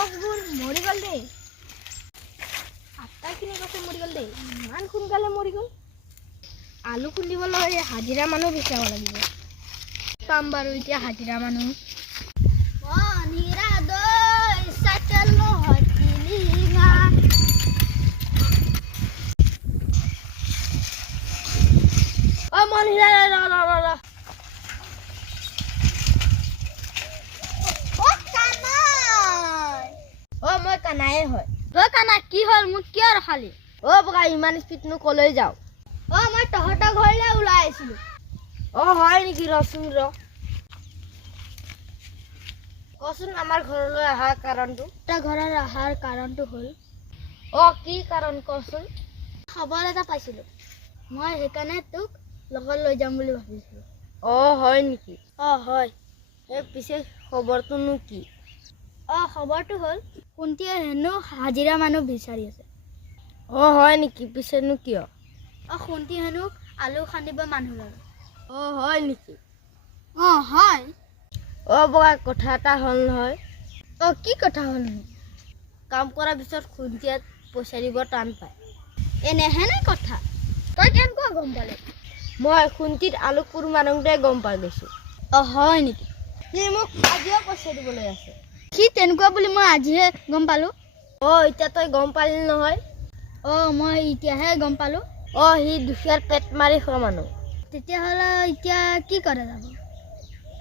গছবোৰ মৰি গ'ল দেই। আটাইখিনি গছে মৰি গ'ল দেই। ইমান সোনকালে মৰি গ'ল। আলু খুন্দিবলৈ হাজিৰা মানুহ বিচাৰিব লাগিব। পাম বাৰু এতিয়া হাজিৰা মানুহ। মই কানায়ে হয়। তই কানা কি হ'ল? মোক কিয় ৰখালি? বগা ইমান স্পীডনো কলৈ যাওঁ? মই তহঁতৰ ঘৰলৈ ওলাই আহিছিলোঁ। হয় নেকি? ৰচোন ৰ। কচোন আমাৰ ঘৰলৈ অহাৰ কাৰণটো। তই ঘৰত অহাৰ কাৰণটো হ'ল কি কাৰণ কচোন? খবৰ এটা পাইছিলোঁ। মই সেইকাৰণে তোক লগত লৈ যাম বুলি ভাবিছিলোঁ। হয় নেকি? হয়। পিছে খবৰটোনো কি? খবৰটো হ'ল কুন্তীয়ে হেনো হাজিৰা মানুহ বিচাৰি আছে। হয় নেকি? পিছেনো কিয়? কুন্তি হেনো আলু খান্দিব মানুহ লাগে। হয় নেকি? হয়। বগা কথা এটা হ'ল নহয়। কি কথা হ'ল? কাম কৰাৰ পিছত কুন্তীয়ে পইচা দিব টান পায়। এনেহেনে কথা। তই কেনেকুৱা গম পালি? মই কুন্তীত আলু কোৰমা মানুহটোৱে গম পাই গৈছোঁ। হয় নেকি? সি মোক আজিও পইচা দিবলৈ আছে। সি তেনেকুৱা বুলি মই আজিহে গম পালোঁ। এতিয়া তই গম পালি নহয়। মই এতিয়াহে গম পালোঁ। সি দুখীয়াৰ পেট মাৰি খোৱা মানুহ। তেতিয়াহ'লে এতিয়া কি কৰা যাব?